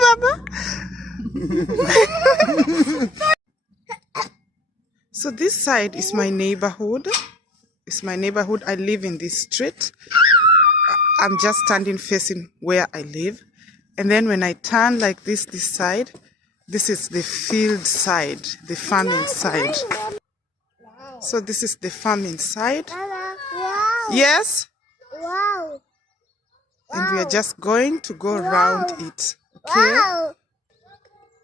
Baba. So this side is my neighborhood. It's my neighborhood. I live in this street. I'm just standing facing where I live. And then when I turn like this side, this is the field side, the farming side. So this is the farming side. Wow. Yes? Wow. And we are just going to go around it. Okay? Wow.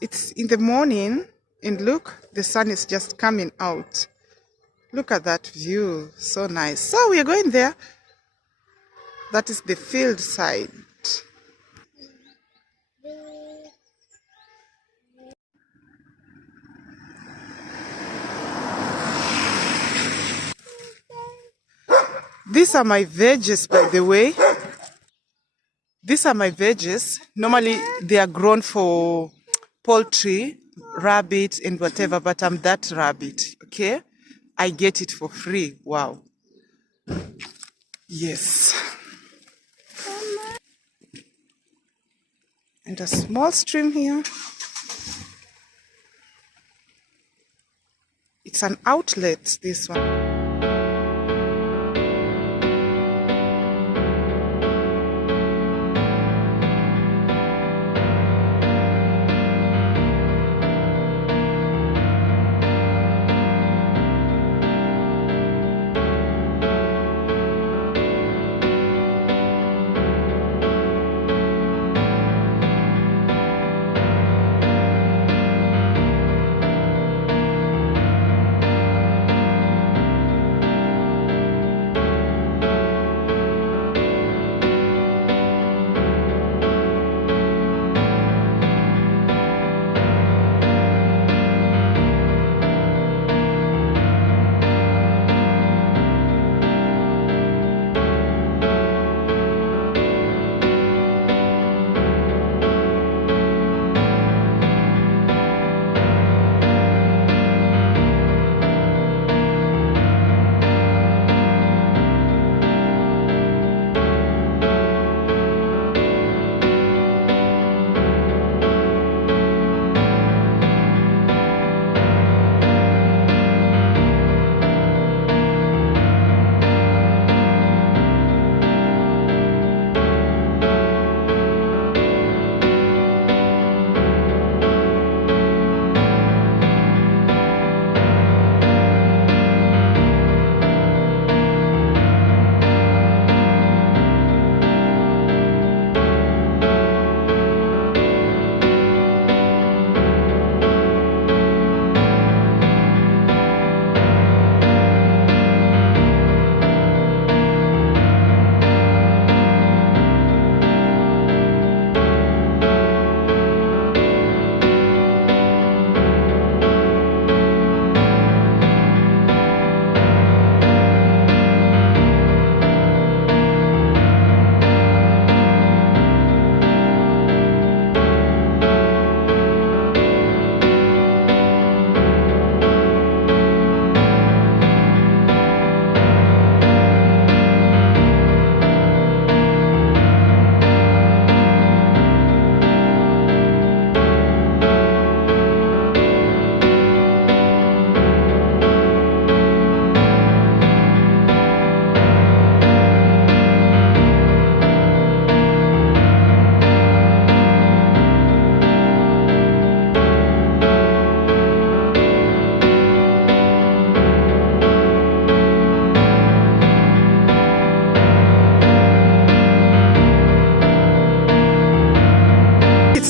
It's in the morning, and look, the sun is just coming out. Look at that view. So nice. So we are going there. That is the field side. These are my veggies, by the way. These are my veggies. Normally, they are grown for poultry, rabbit, and whatever, but I'm that rabbit, okay? I get it for free. Wow. Yes. And a small stream here. It's an outlet, this one.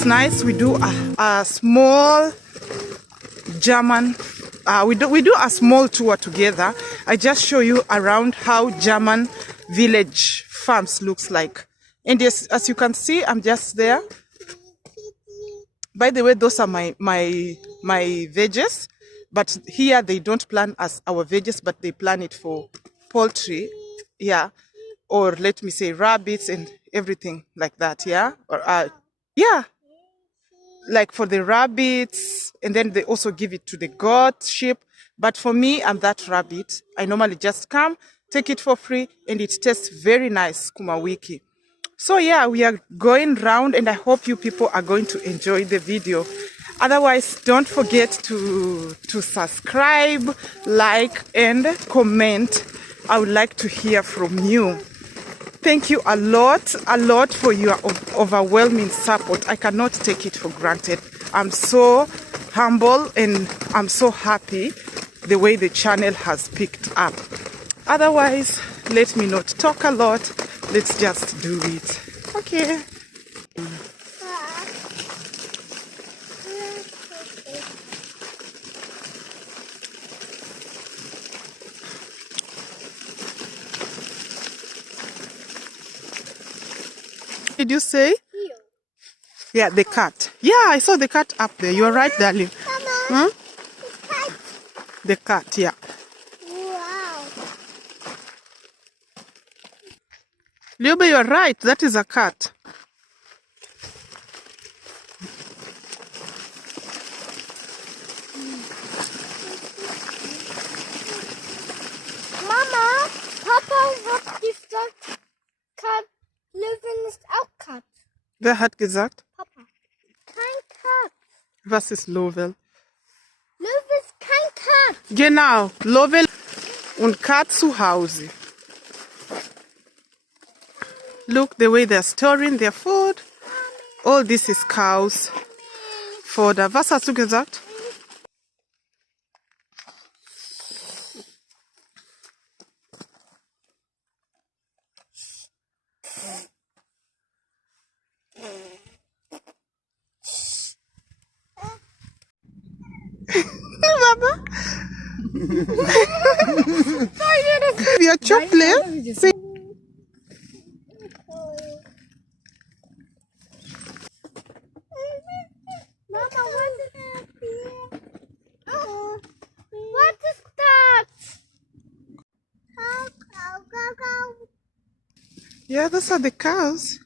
Nice. We do a small German. We do a small tour together. I just show you around how German village farms looks like. And yes, as you can see, I'm just there. By the way, those are my veggies. But here they don't plant as our veggies, but they plant it for poultry. Yeah, or let me say rabbits and everything like that. Yeah, or yeah. Like for the rabbits, and then they also give it to the goat, sheep. But for me, I'm that rabbit. I normally just come, take it for free, and it tastes very nice, sukuma wiki. So yeah, we are going round and I hope you people are going to enjoy the video. Otherwise, don't forget to subscribe, like and comment. I would like to hear from you. Thank you a lot for your overwhelming support. I cannot take it for granted. I'm so humble and I'm so happy the way the channel has picked up. Otherwise, let me not talk a lot. Let's just do it. Okay. Did you say? Here. Yeah, the cat. Yeah, I saw the cat up there. You're right, darling. Mama, Hmm? the cat. The cat, yeah. Wow. Liube, you're right. That is a cat. Mama, Papa hat gesagt, Kat Löwen ist auch Kat. Wer hat gesagt? Papa. Kein Kat. Was ist Lovell? Löwe ist kein Kat. Genau, Lovell und Kat zu Hause. Look the way they're storing their food. All this is cows. Fodder. Was hast du gesagt? Mama? Your chocolate? See? Mama, what is that here? Oh, what is that? Cow. Yeah, those are the cows.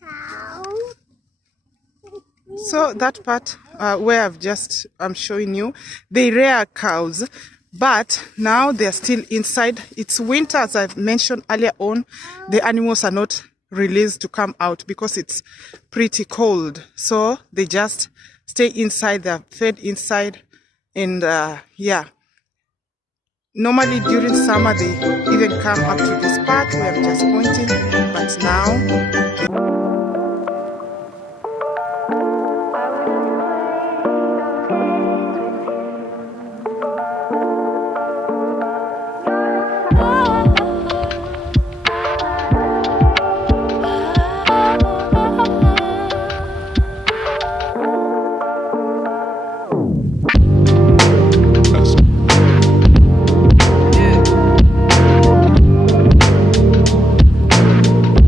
Cow. So that part where I'm showing you, they rear cows, but now they're still inside. It's winter, as I've mentioned earlier on. The animals are not released to come out because it's pretty cold. So they just stay inside, they're fed inside. And yeah, normally during summer, they even come up to this part where I'm just pointing, but now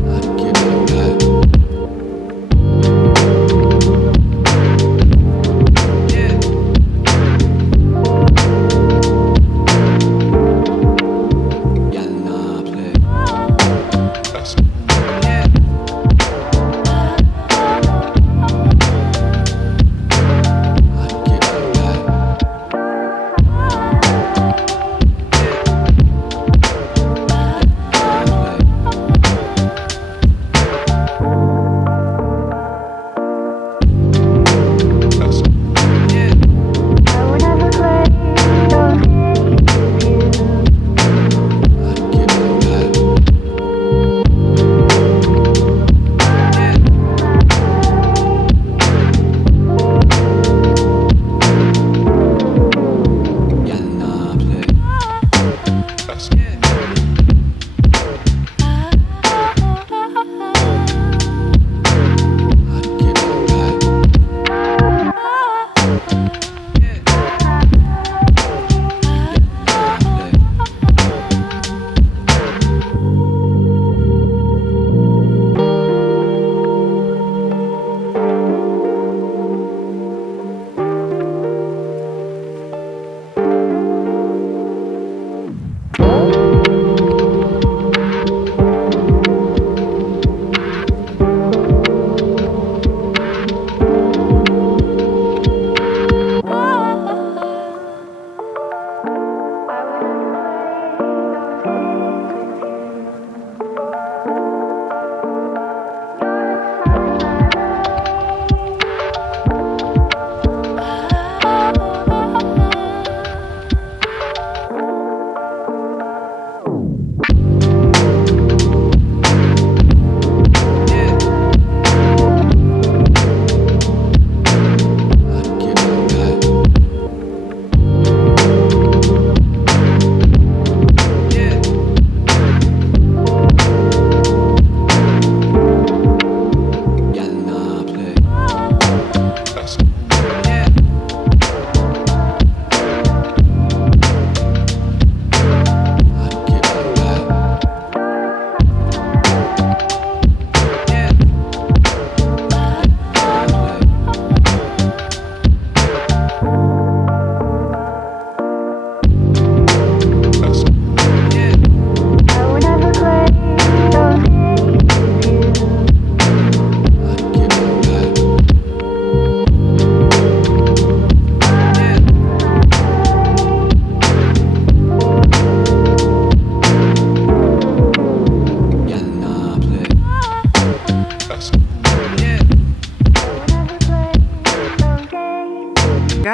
I get it,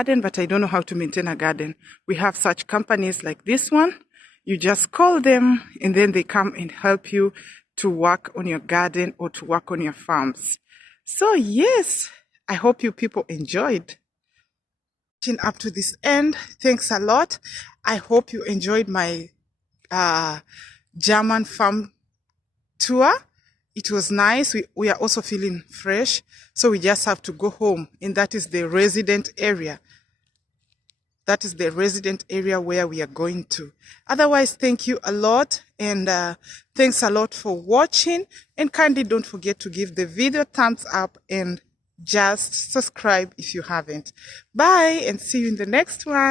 garden, but I don't know how to maintain a garden. We have such companies like this one. You just call them and then they come and help you to work on your garden or to work on your farms. So yes, I hope you people enjoyed. Up to this end, thanks a lot. I hope you enjoyed my German farm tour. It was nice. We are also feeling fresh, so we just have to go home, and that is the resident area. That is the resident area where we are going to. Otherwise, thank you a lot, and thanks a lot for watching, and kindly don't forget to give the video thumbs up and just subscribe if you haven't. Bye, and see you in the next one.